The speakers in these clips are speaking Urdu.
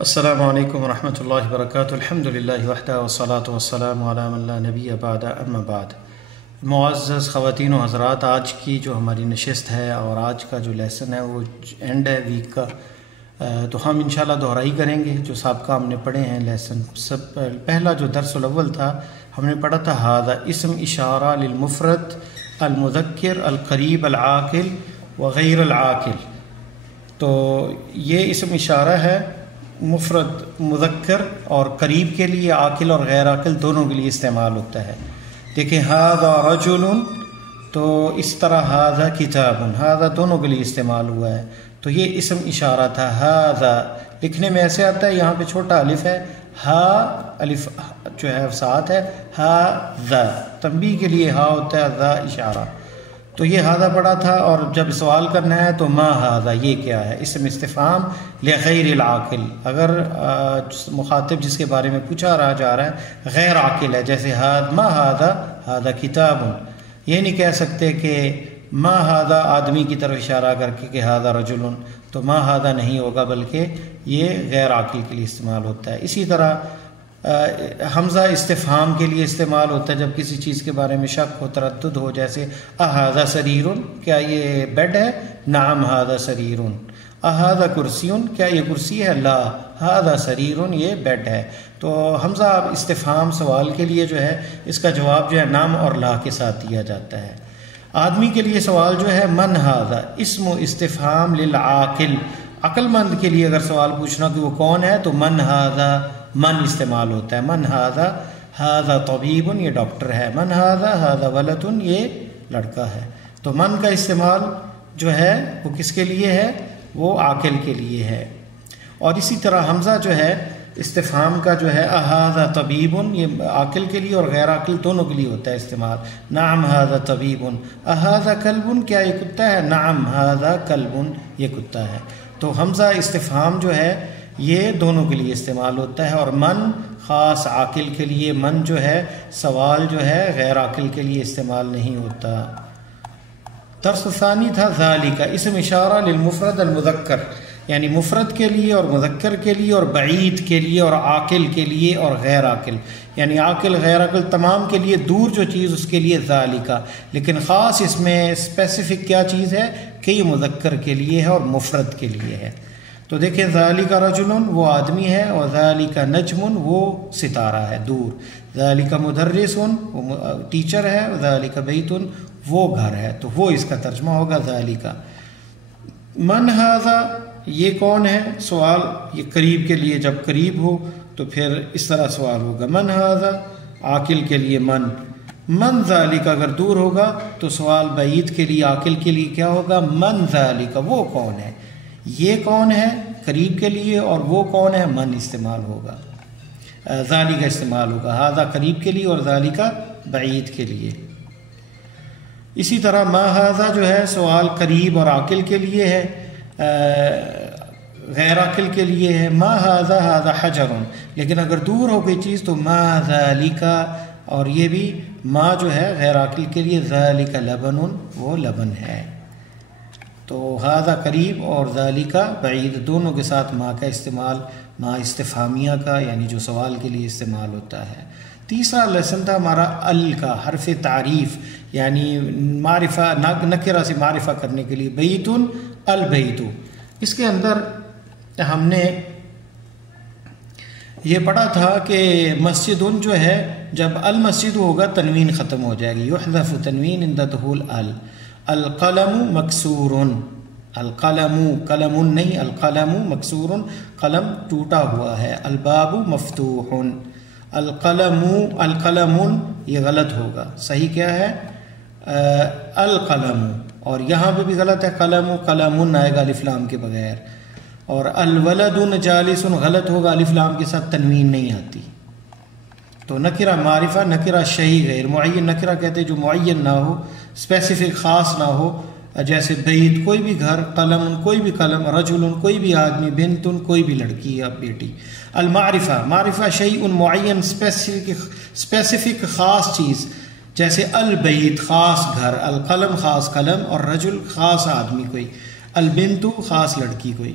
السلام علیکم ورحمۃ اللہ وبرکاتہ۔ الحمد للہ وحدہ والصلاة والسلام علی من لا نبی بعد اما بعد۔ معزز خواتین و حضرات، آج کی جو ہماری نشست ہے اور آج کا جو لیسن ہے وہ اینڈ ہے ویک کا، تو ہم انشاءاللہ دہرائی کریں گے جو سابقہ ہم نے پڑھے ہیں لیسن۔ پہلا جو درس الاول تھا ہم نے پڑھا تھا ھذا اسم اشارہ للمفرد المذکر القریب العاقل وغیر العاقل۔ تو یہ اسم اشارہ ہے مفرد مذکر اور قریب کے لیے، عاقل اور غیر عاقل دونوں کے لیے استعمال ہوتا ہے۔ دیکھیں ھذا رجل، تو اس طرح ھذا کتاب، ھذا دونوں کے لیے استعمال ہوا ہے، تو یہ اسم اشارہ تھا۔ ھذا لکھنے میں ایسے آتا ہے، یہاں پہ چھوٹا الف ہے، ہا الف جو ہے ساتھ ہے، ھذا تنبیہ کے لیے ہا ہوتا ہے، ذا اشارہ۔ تو یہ ھذا پڑھا تھا، اور جب سوال کرنا ہے تو ما ھذا، یہ کیا ہے، اسم استفہام لغیر العاقل۔ اگر مخاطب جس کے بارے میں پوچھا رہا جا رہا ہے غیر عاقل ہے، جیسے ما ھذا، ھذا کتاب، یہ نہیں کہہ سکتے کہ ما ھذا آدمی کی طرف اشارہ کر کے کہ ھذا رجل، تو ما ھذا نہیں ہوگا، بلکہ یہ غیر عاقل کے لیے استعمال ہوتا ہے۔ اسی طرح حمزہ استفہام کے لیے استعمال ہوتا ہے جب کسی چیز کے بارے میں شک ہو، تردد ہو، جیسے اھذا سریر، کیا یہ بیڈ ہے؟ نعم ھذا سریر۔ اھذا کرسی، کیا یہ کرسی ہے؟ لا ھذا سریر، یہ بیڈ ہے۔ تو حمزہ استفہام سوال کے لیے جو ہے اس کا جواب جو ہے نعم اور لا کے ساتھ دیا جاتا ہے۔ آدمی کے لیے سوال جو ہے من ھذا، اسم استفہام للعاقل، عقل مند کے لیے اگر سوال پوچھنا کہ وہ کون ہے تو من ھذا، من استعمال ہوتا ہے۔ من ھذا، ھذا طبیب، یہ ڈاکٹر ہے۔ من ھذا، ھذا ولد، یہ لڑکا ہے۔ تو من کا استعمال جو ہے وہ کس کے لیے ہے؟ وہ عاقل کے لیے ہے۔ اور اسی طرح حمزہ جو ہے استفہام کا جو ہے اھذا طبیب، یہ عاقل کے لیے اور غیر عاقل دونوں کے لیے ہوتا ہے استعمال۔ نعم ھذا طبیب۔ اھذا کلب، کیا یہ کتا ہے؟ نعم ھذا کلب، یہ کتا ہے۔ تو حمزہ استفہام جو ہے یہ دونوں کے لیے استعمال ہوتا ہے، اور من خاص عاقل کے لیے، من جو ہے سوال جو ہے غیر عاقل کے لیے استعمال نہیں ہوتا۔ درس ثانی تھا ذالک، اسم اشارہ للمفرد المذکر، یعنی مفرد کے لیے اور مذکر کے لیے اور بعید کے لیے اور عاقل کے لیے اور غیر عاقل، یعنی عاقل غیر عاقل تمام کے لیے دور جو چیز اس کے لیے ذالک، لیکن خاص اس میں اسپیسیفک کیا چیز ہے کہ یہ مذکر کے لیے ہے اور مفرد کے لیے ہے۔ تو دیکھیں ذالک رجل، وہ آدمی ہے، اور ذالک نجم، وہ ستارہ ہے دور۔ ذالک مدرس، وہ ٹیچر ہے، ذالک بیت، وہ گھر ہے، تو وہ اس کا ترجمہ ہوگا ذالک۔ من ھذا، یہ کون ہے؟ سوال یہ قریب کے لیے، جب قریب ہو تو پھر اس طرح سوال ہوگا من ھذا، عاقل کے لیے من۔ من ذالک اگر دور ہوگا تو سوال بعید کے لیے، عاقل کے لیے کیا ہوگا؟ من ذالک، وہ کون ہے، یہ کون ہے قریب کے لیے، اور وہ کون ہے من استعمال ہوگا، ذالک استعمال ہوگا، ھذا قریب کے لیے اور ذالک بعید کے لیے۔ اسی طرح ما ھذا جو ہے سوال قریب اور عاقل کے لیے ہے، غیر عاقل کے لیے ہے ما ھذا، ھذا حجر، لیکن اگر دور ہو کوئی چیز تو ما ذالک، اور یہ بھی ما جو ہے غیر عاقل کے لیے، ذالک لبن، وہ لبن ہے۔ تو ھذا قریب اور ذالک بعید دونوں کے ساتھ ما کا استعمال، ما استفہامیہ کا، یعنی جو سوال کے لیے استعمال ہوتا ہے۔ تیسرا لیسن تھا ہمارا ال کا، حرف تعریف، یعنی معرفہ، نکرہ سے معرفہ کرنے کے لیے، بیت، البیت۔ اس کے اندر ہم نے یہ پڑھا تھا کہ مسجد جو ہے جب المسجد ہوگا تنوین ختم ہو جائے گی، یحذف تنوین عند دخول ال۔ القلم مکسور، القلم قلم نہیں، القلم مکسور، قلم ٹوٹا ہوا ہے۔ الباب مفتوح، القلم، القلم یہ غلط ہوگا، صحیح کیا ہے؟ القلم، اور یہاں پہ بھی غلط ہے، قلم، قلم آئے گا الف لام کے بغیر، اور الولد جالس غلط ہوگا، الف لام کے ساتھ تنوین نہیں آتی۔ تو نکرہ معرفہ، نکرہ شیء غیر معین، نکرہ کہتے ہیں جو معین نہ ہو، اسپیسیفک خاص نہ ہو، جیسے بیت کوئی بھی گھر، قلم کوئی بھی قلم، رجل کوئی بھی آدمی، بنت کوئی بھی لڑکی یا بیٹی۔ المعرفہ، معرفہ شیء معین، اسپیسیفک خاص چیز، جیسے البیت خاص گھر، القلم خاص قلم، اور رجل خاص آدمی کوئی، البنت خاص لڑکی کوئی۔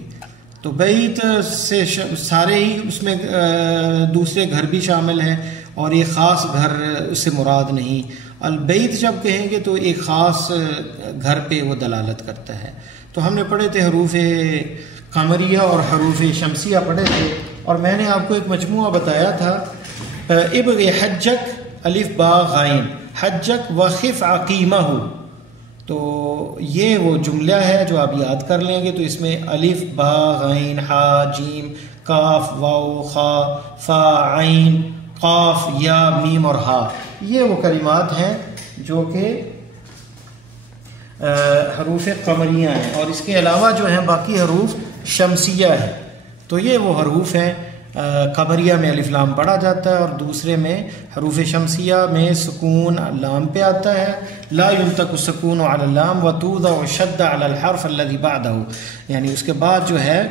تو بیت سے سارے ہی اس میں دوسرے گھر بھی شامل ہیں اور ایک خاص گھر اس سے مراد نہیں. البیت جب کہیں گے تو ایک خاص گھر پہ وہ دلالت کرتا ہے. تو ہم نے پڑھے تھے حروف قمریہ اور حروف شمسیہ پڑھے تھے، اور میں نے آپ کو ایک مجموعہ بتایا تھا. ابغ حجک الف با غین حجک وخف عقیمہ، تو یہ وہ جملہ ہے جو آپ یاد کر لیں گے. تو اس میں الف با غین ہا جیم کاف واو خا فا عین قاف یا میم اور ہا، یہ وہ کلمات ہیں جو کہ حروف قمریہ ہیں. اور اس کے علاوہ جو ہیں باقی حروف شمسیہ ہیں. تو یہ وہ حروف ہیں. قمریہ میں الف لام پڑھا جاتا ہے، اور دوسرے میں حروف شمسیہ میں سکون لام پہ آتا ہے. لا ينطق السکون علی اللام وتوضع الشد علی الحرف الذی بعدہ، یعنی اس کے بعد جو ہے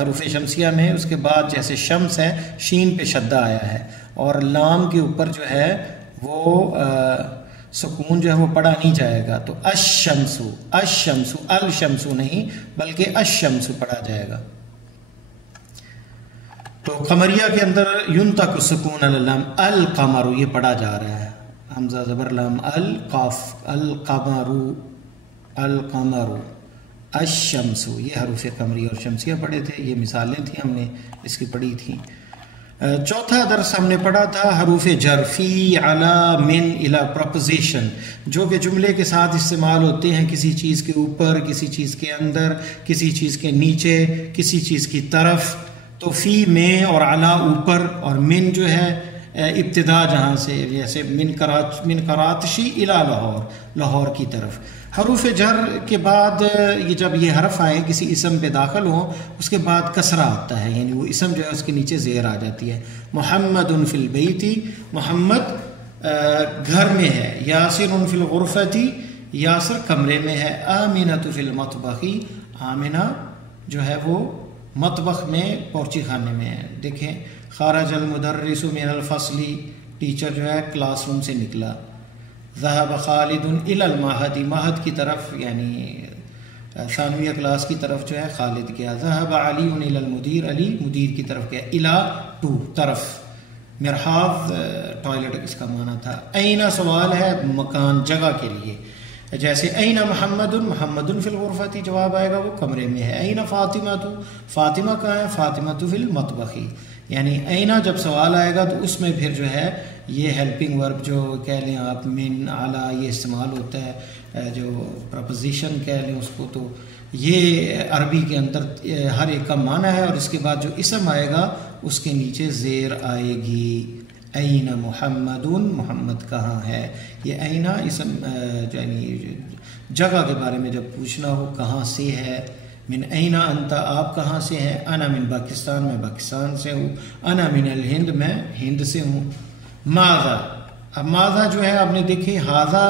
حروف شمسیہ میں اس کے بعد جیسے شمس ہے شین پہ شدہ آیا ہے، اور لام کے اوپر جو ہے وہ سکون جو ہے وہ پڑھا نہیں جائے گا. تو الشمس الشمس الشمس نہیں بلکہ الشمس پڑھا جائے گا. تو قمریہ کے اندر ينطق السکون علی اللام القمر یہ پڑھا جا رہا ہے، حمزہ زبر لام القاف القمر القمر الشمس، یہ حروف قمریہ اور شمسیہ پڑھے تھے. یہ مثالیں تھیں ہم نے اس کی پڑھی تھیں. چوتھا درس ہم نے پڑھا تھا حروف جر فی علی من الی پروپوزیشن، جو کہ جملے کے ساتھ استعمال ہوتے ہیں کسی چیز کے اوپر، کسی چیز کے اندر، کسی چیز کے نیچے، کسی چیز کی طرف. تو فی میں اور علی اوپر، اور من جو ہے ابتدا جہاں سے، جیسے من کراتشی الی لاہور، لاہور کی طرف. حروف جر کے بعد یہ جب یہ حرف آئے کسی اسم پہ داخل ہوں اس کے بعد کسرہ آتا ہے، یعنی وہ اسم جو ہے اس کے نیچے زیر آ جاتی ہے. محمد فی البیت، محمد گھر میں ہے. یاسر فی الغرفۃ، یاسر کمرے میں ہے. آمنۃ فی المطبخ، آمنہ جو ہے وہ مطبخ میں پورچی خانے میں ہے. دیکھیں خارج المدرس من الفصل، ٹیچر جو ہے کلاس روم سے نکلا. ذهب خالد الی المعہد، معہد کی طرف یعنی ثانویہ کلاس کی طرف جو ہے خالد گیا. ذهب علی الی المدیر، علی مدیر کی طرف گیا. الی ٹو طرف. مرحاض ٹوائلٹ اس کا معنی تھا. این سوال ہے مکان جگہ کے لیے، جیسے این محمد، محمد فی الغرفۃ جواب آئے گا وہ کمرے میں ہے. این فاطمہ، فاطمہ کہاں ہے؟ فاطمہ فی المطبخ. یعنی این جب سوال آئے گا تو اس میں پھر جو ہے یہ ہیلپنگ ورب جو کہہ لیں آپ من اعلیٰ یہ استعمال ہوتا ہے، جو پرپوزیشن کہہ لیں اس کو. تو یہ عربی کے اندر ہر ایک کا معنی ہے، اور اس کے بعد جو اسم آئے گا اس کے نیچے زیر آئے گی. این محمد، محمد کہاں ہے. یہ این اسم یعنی جگہ کے بارے میں جب پوچھنا ہو کہاں سے ہے. من این انت، آپ کہاں سے ہیں. انا من پاکستان، میں پاکستان سے ہوں. انا من الہند، میں ہند سے ہوں. ماذا، اب ماذا جو ہے آپ نے دیکھی ہاذا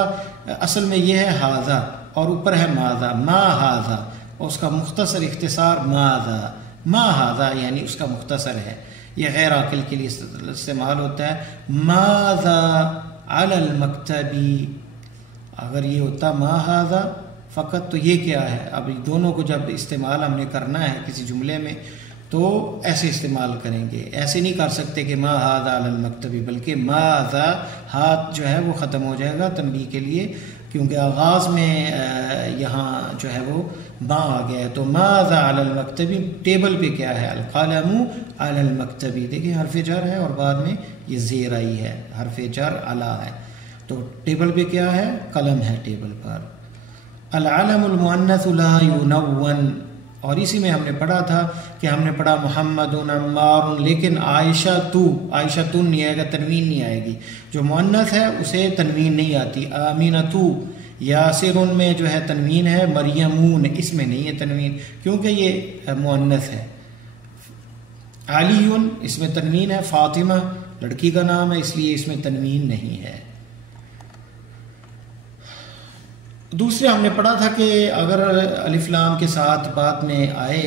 اصل میں یہ ہے ہاذا اور اوپر ہے ماذا. ما ہاذا، اور اس کا مختصر اختصار ماذا. ما ہاذا یعنی اس کا مختصر ہے. یہ غیر عاقل کے لیے استعمال ہوتا ہے. ماذا علی المکتبی، اگر یہ ہوتا ما ہاذا فقط تو یہ کیا ہے. اب دونوں کو جب استعمال ہم نے کرنا ہے کسی جملے میں تو ایسے استعمال کریں گے. ایسے نہیں کر سکتے کہ ما ہاذا علی المکتبی، بلکہ ماذا ہاتھ جو ہے وہ ختم ہو جائے گا تنبیہ کے لیے، کیونکہ آغاز میں یہاں جو ہے وہ ما آ گیا ہے. تو ماذا علی المکتبی، ٹیبل پہ کیا ہے؟ القلم علی المکتبی. دیکھیں حرف جر ہے اور بعد میں یہ زیر آئی ہے، حرف جر علی ہے. تو ٹیبل پہ کیا ہے؟ قلم ہے ٹیبل پر. العلم المؤنث لا ينون، اور اسی میں ہم نے پڑھا تھا کہ ہم نے پڑھا محمد عمار، لیکن عائشہ تو نہیں آئے گا، تنوین نہیں آئے گی. جو مؤنث ہے اسے تنوین نہیں آتی. آمینۃ، یاسر میں جو ہے تنوین ہے. مریمون اس میں نہیں ہے تنوین کیونکہ یہ مؤنث ہے. علی اس میں تنوین ہے. فاطمہ لڑکی کا نام ہے اس لیے اس میں تنوین نہیں ہے. دوسرے ہم نے پڑھا تھا کہ اگر الف لام کے ساتھ بعد میں آئے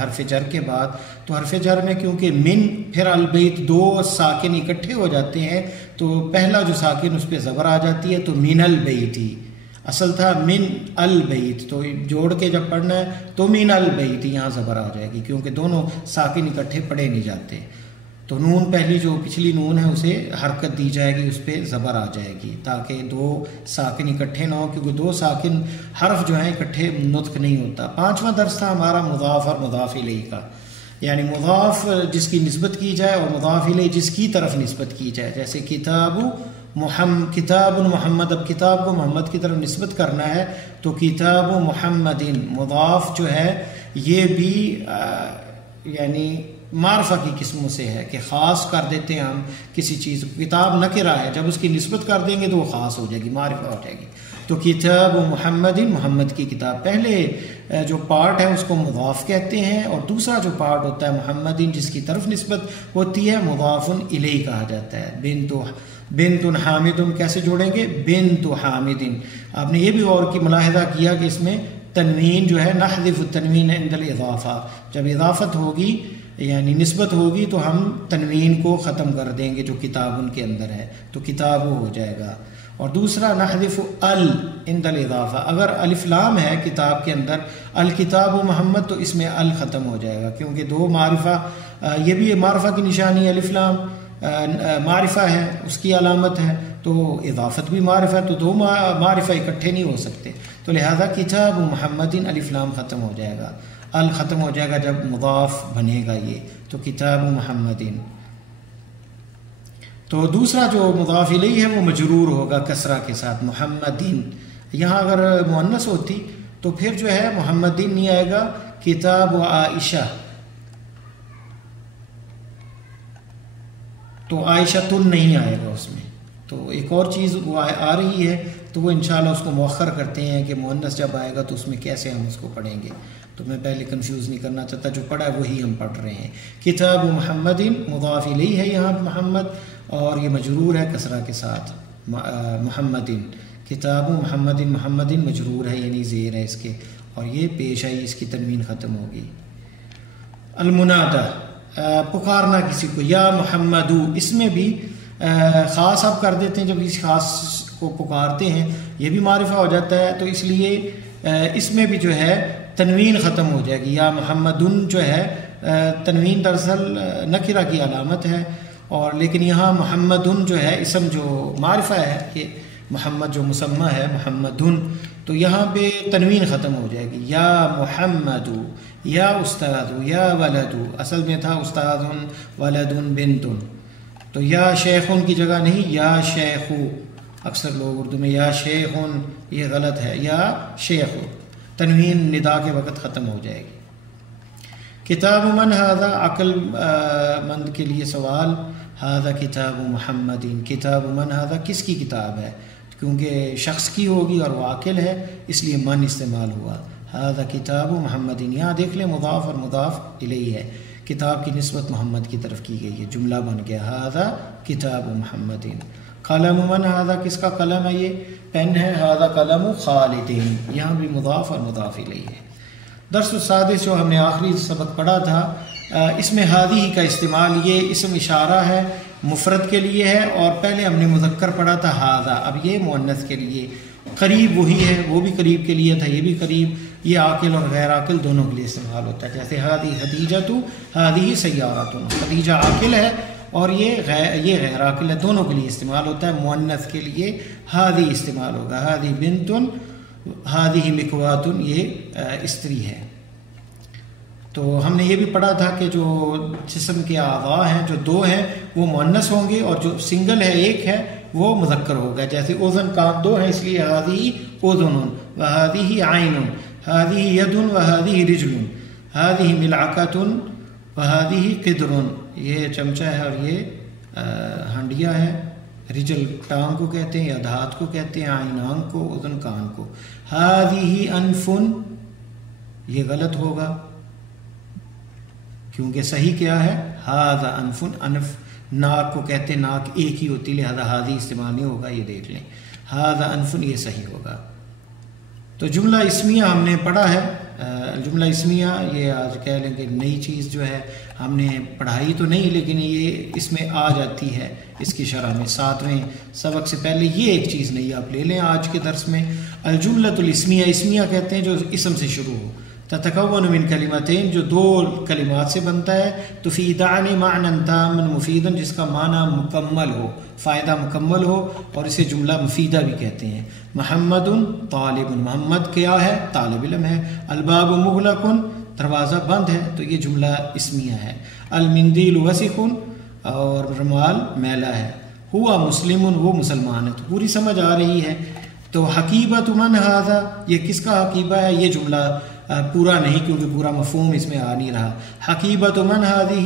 حرف جر کے بعد تو حرف جر میں کیونکہ من پھر البیت دو ساکن اکٹھے ہو جاتے ہیں تو پہلا جو ساکن اس پہ زبر آ جاتی ہے تو من البیتی. اصل تھا من البیت، تو جوڑ کے جب پڑھنا ہے تو من البیت یہاں زبر آ جائے گی، کیونکہ دونوں ساکن اکٹھے پڑھے نہیں جاتے، تو نون پہلی جو پچھلی نون ہے اسے حرکت دی جائے گی، اس پہ زبر آ جائے گی تاکہ دو ساکن اکٹھے نہ ہو، کیونکہ دو ساکن حرف جو ہیں اکٹھے نطق نہیں ہوتا۔ پانچواں درس تھا ہمارا مضاف اور مضاف الیہ کا، یعنی مضاف جس کی نسبت کی جائے اور مضاف الیہ جس کی طرف نسبت کی جائے، جیسے کتاب محمد، اب کتاب کو محمد کی طرف نسبت کرنا ہے تو کتاب محمد، مضاف جو ہے یہ بھی یعنی معرفہ کی قسموں سے ہے کہ خاص کر دیتے ہیں ہم کسی چیز کو، کتاب نکرہ ہے، جب اس کی نسبت کر دیں گے تو وہ خاص ہو جائے گی، معرفہ ہو جائے گی، تو کتاب محمد، محمد کی کتاب، پہلے جو پارٹ ہے اس کو مضاف کہتے ہیں، اور دوسرا جو پارٹ ہوتا ہے محمد جس کی طرف نسبت ہوتی ہے مضاف الیہ کہا جاتا ہے۔ بنت حامد کیسے جوڑیں گے؟ بنت حامد۔ آپ نے یہ بھی غور کی ملاحظہ کیا کہ اس میں تنوین جو ہے نحذف التنوین عند الاضافہ، جب اضافت ہوگی یعنی نسبت ہوگی تو ہم تنوین کو ختم کر دیں گے جو کتاب ان کے اندر ہے، تو کتاب ہو جائے گا۔ اور دوسرا نحذف ال عند الاضافہ، اگر الف لام ہے کتاب کے اندر الکتاب و محمد تو اس میں ال ختم ہو جائے گا، کیونکہ دو معرفہ، یہ بھی معرفہ کی نشانی الف لام معرفہ ہے، اس کی علامت ہے، تو اضافت بھی معرفہ ہے، تو دو معرفہ اکٹھے نہیں ہو سکتے، تو لہذا کتاب محمد الف لام ختم ہو جائے گا، ال ختم ہو جائے گا جب مضاف بنے گا یہ، تو کتاب محمد۔ تو دوسرا جو مضاف الیہ ہے وہ مجرور ہوگا کسرہ کے ساتھ، محمدین، یہاں اگر مؤنث ہوتی تو پھر جو ہے محمدین نہیں آئے گا، کتاب و عائشہ، تو عائشہ تن نہیں آئے گا اس میں، تو ایک اور چیز وہ آ رہی ہے تو وہ انشاءاللہ اس کو مؤخر کرتے ہیں کہ مؤنث جب آئے گا تو اس میں کیسے ہم اس کو پڑھیں گے، تو میں پہلے کنفیوز نہیں کرنا چاہتا، جو پڑھا ہے وہی ہم پڑھ رہے ہیں۔ کتاب محمد مضاف الیہ ہے یہاں محمد، اور یہ مجرور ہے کسرہ کے ساتھ محمد، کتاب محمد، محمد مجرور ہے یعنی زیر ہے اس کے، اور یہ پیش آئی اس کی تنوین ختم ہوگی۔ المنادہ، پکارنا کسی کو، یا محمدو، اس میں بھی خاص آپ کر دیتے ہیں جب کسی خاص کو پکارتے ہیں، یہ بھی معرفہ ہو جاتا ہے، تو اس لیے اس میں بھی جو ہے تنوین ختم ہو جائے گی، یا محمدن جو ہے تنوین دراصل نکرہ کی علامت ہے، اور لیکن یہاں محمدن جو ہے اسم جو معرفہ ہے، یہ محمد جو مسمى ہے محمدن، تو یہاں پہ تنوین ختم ہو جائے گی، یا محمدو، یا استاد، یا ولدو، اصل میں تھا استاد ولد بنت، تو یا شیخن کی جگہ نہیں یا شیخو، اکثر لوگ اردو میں یا شیخن، یہ غلط ہے، یا شیخو، تنوین ندا کے وقت ختم ہو جائے گی۔ کتاب من ھذا، عقل مند کے لیے سوال، ھذا کتاب محمد، کتاب من ھذا کس کی کتاب ہے، کیونکہ شخص کی ہوگی اور وہ عاقل ہے اس لیے من استعمال ہوا، ھذا کتاب محمد، یہاں دیکھ لیں مضاف اور مضاف الیہ ہے، کتاب کی نسبت محمد کی طرف کی گئی ہے، جملہ بن گیا ھذا کتاب محمد۔ قلم من ھذا، کس کا قلم ہے، یہ پین ہے، ھذا قلم خالد، یہاں بھی مضاف اور مضاف الیہ ہے۔ درس السادس جو ہم نے آخری سبق پڑھا تھا، اس میں ھذہ کا استعمال، یہ اسم اشارہ ہے، مفرد کے لیے ہے، اور پہلے ہم نے مذکر پڑھا تھا ھذا، اب یہ مؤنث کے لیے، قریب وہی ہے، وہ بھی قریب کے لیے تھا، یہ بھی قریب، یہ عاقل اور غیر عاقل دونوں کے لیے استعمال ہوتا ہے، جیسے ھذہ خدیجۃ، ھذہ سیارۃ، خدیجہ عاقل ہے اور یہ غیر عاقل ہے، دونوں کے لیے استعمال ہوتا ہے، مؤنث کے لیے ھذہ استعمال ہوگا، ھذہ بنت، ھذہ مکوات، یہ استری ہے۔ تو ہم نے یہ بھی پڑھا تھا کہ جو جسم کے اعضاء ہیں جو دو ہیں وہ مؤنث ہوں گے، اور جو سنگل ہے ایک ہے وہ مذکر ہوگا، جیسے اذن، کان دو ہیں اس لیے ھذہ اذن، وھذہ عین، ھذہ ید، وھذہ رجل، ھذہ ملعقۃ، وھذہ قدر، یہ چمچہ ہے اور یہ ہنڈیا ہے، رجل ٹانگ کو کہتے ہیں یا دھات کو کہتے ہیں، عین آنکھ کو، اذن کان کو، ھذہ انف، یہ غلط ہوگا کیونکہ صحیح کیا ہے، ھذا انف، انف ناک کو کہتے ہیں، ناک ایک ہی ہوتی، لہذا ھذہ استعمال نہیں ہوگا، یہ دیکھ لیں، ھذا انف، یہ صحیح ہوگا۔ تو جملہ اسمیہ ہم نے پڑھا ہے، الجملہ اسمیہ یہ آج کہہ لیں کہ نئی چیز جو ہے ہم نے پڑھائی تو نہیں، لیکن یہ اس میں آ جاتی ہے اس کی شرح میں 7ویں سبق سے پہلے یہ ایک چیز نئی آپ لے لیں آج کے درس میں۔ الجملۃ الاسمیہ، اسمیہ کہتے ہیں جو اسم سے شروع ہو، تتکون من کلمتین جو 2 کلمات سے بنتا ہے، تفیدان معنی تاما مفیدا جس کا معنی مکمل ہو، فائدہ مکمل ہو، اور اسے جملہ مفیدہ بھی کہتے ہیں۔ محمد طالب، محمد کیا ہے؟ طالب علم ہے۔ الباب مغلق، دروازہ بند ہے، تو یہ جملہ اسمیہ ہے۔ المندیل وسخ، اور رومال میلا ہے۔ ہوا مسلم، وہ مسلمان ہے۔ تو پوری سمجھ آ رہی ہے۔ تو حقیبۃ من ھذا، یہ کس کا حقیبہ ہے؟ یہ جملہ پورا نہیں کیونکہ پورا مفہوم اس میں آ نہیں رہا۔ حقیبۃ من ھذہ،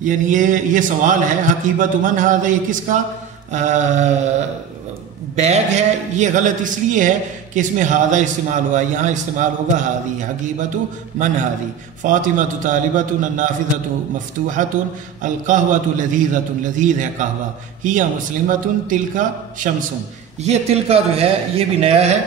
یعنی یہ سوال ہے حقیبۃ من ھذہ، یہ کس کا بیگ ہے؟ یہ غلط اس لیے ہے کہ اس میں ھذا استعمال ہوا، یہاں استعمال ہوگا ھذہ، حقیبۃ من ھذہ۔ فاطمۃ طالبۃ، النافذۃ مفتوحۃ، القہوۃ لذیذۃ، لذیذ ہے قہوہ۔ ہی مسلمۃ، تلک شمس، یہ تلک جو ہے یہ بھی نیا ہے۔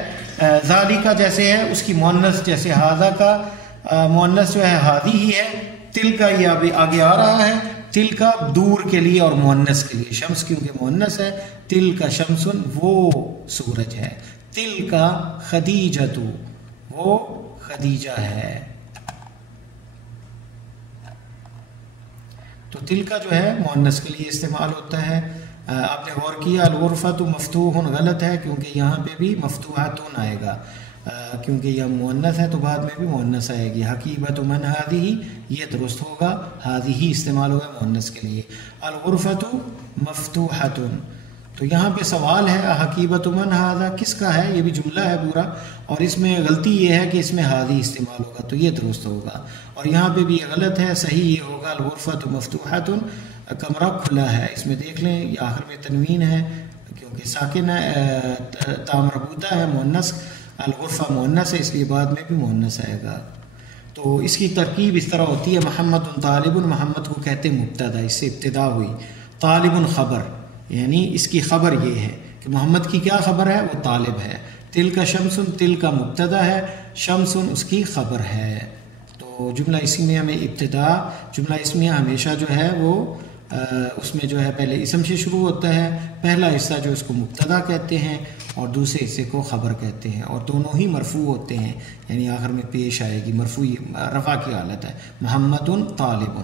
ذالک جیسے ہے اس کی مؤنث، جیسے ھذا کا مؤنث جو ہے ھذہ ہی ہے، تلک یہ ابھی آگے آ رہا ہے، تلک دور کے لیے اور مؤنث کے لیے، شمس کیونکہ مؤنث ہے، تلک شمس وہ سورج ہے، تلک خدیجۃ وہ خدیجہ ہے۔ تو تلک جو ہے مؤنث کے لیے استعمال ہوتا ہے۔ آپ نے غور کیا الغرفۃ مفتوح غلط ہے کیونکہ یہاں پہ بھی مفتوحۃ آئے گا، کیونکہ یہ مؤنث ہے تو بعد میں بھی مؤنث آئے گی۔ حقیبۃ من ھذہ یہ درست ہوگا، ھذہ استعمال ہوگا مؤنث کے لیے۔ الغرفۃ مفتوحۃ، تو یہاں پہ سوال ہے حقیبۃ من ھذہ کس کا ہے؟ یہ بھی جملہ ہے پورا، اور اس میں غلطی یہ ہے کہ اس میں ھذہ استعمال ہوگا تو یہ درست ہوگا، اور یہاں پہ بھی یہ غلط ہے، صحیح یہ ہوگا الغرفۃ مفتوحۃ، کمرہ کھلا ہے۔ اس میں دیکھ لیں یہ آخر میں تنوین ہے کیونکہ ساکن تا مربوطہ ہے، مؤنث، الغرفہ مؤنث ہے اس لیے بعد میں بھی مؤنث آئے گا۔ تو اس کی ترکیب اس طرح ہوتی ہے، محمد طالب، محمد کو کہتے ہیں مبتدا، اس سے ابتدا ہوئی، طالب خبر، یعنی اس کی خبر یہ ہے کہ محمد کی کیا خبر ہے؟ وہ طالب ہے۔ تلک شمس، تلک مبتدا ہے، شمس اس کی خبر ہے۔ تو جملہ اسمیہ میں ابتدا، جملہ اسمیہ ہمیشہ جو ہے وہ اس میں جو ہے پہلے اسم سے شروع ہوتا ہے، پہلا حصہ جو اس کو مبتدا کہتے ہیں اور دوسرے حصے کو خبر کہتے ہیں، اور دونوں ہی مرفوع ہوتے ہیں، یعنی آخر میں پیش آئے گی، مرفوع رفع کی حالت ہے، محمد طالب۔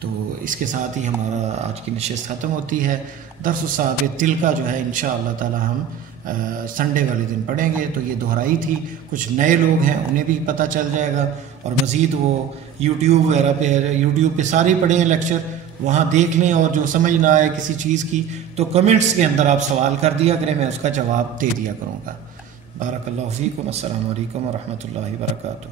تو اس کے ساتھ ہی ہمارا آج کی نشست ختم ہوتی ہے۔ درس الصحابہ تلکا جو ہے انشاءاللہ تعالی ہم سنڈے والے دن پڑھیں گے۔ تو یہ دہرائی تھی، کچھ نئے لوگ ہیں انہیں بھی پتہ چل جائے گا، اور مزید وہ یوٹیوب وغیرہ پہ، یوٹیوب پہ سارے پڑھے ہیں لیکچر، وہاں دیکھ لیں، اور جو سمجھ نہ آئے کسی چیز کی تو کمنٹس کے اندر آپ سوال کر دیا کریں، میں اس کا جواب دے دیا کروں گا۔ بارک اللہ فیکم، السلام علیکم ورحمۃ اللہ وبرکاتہ۔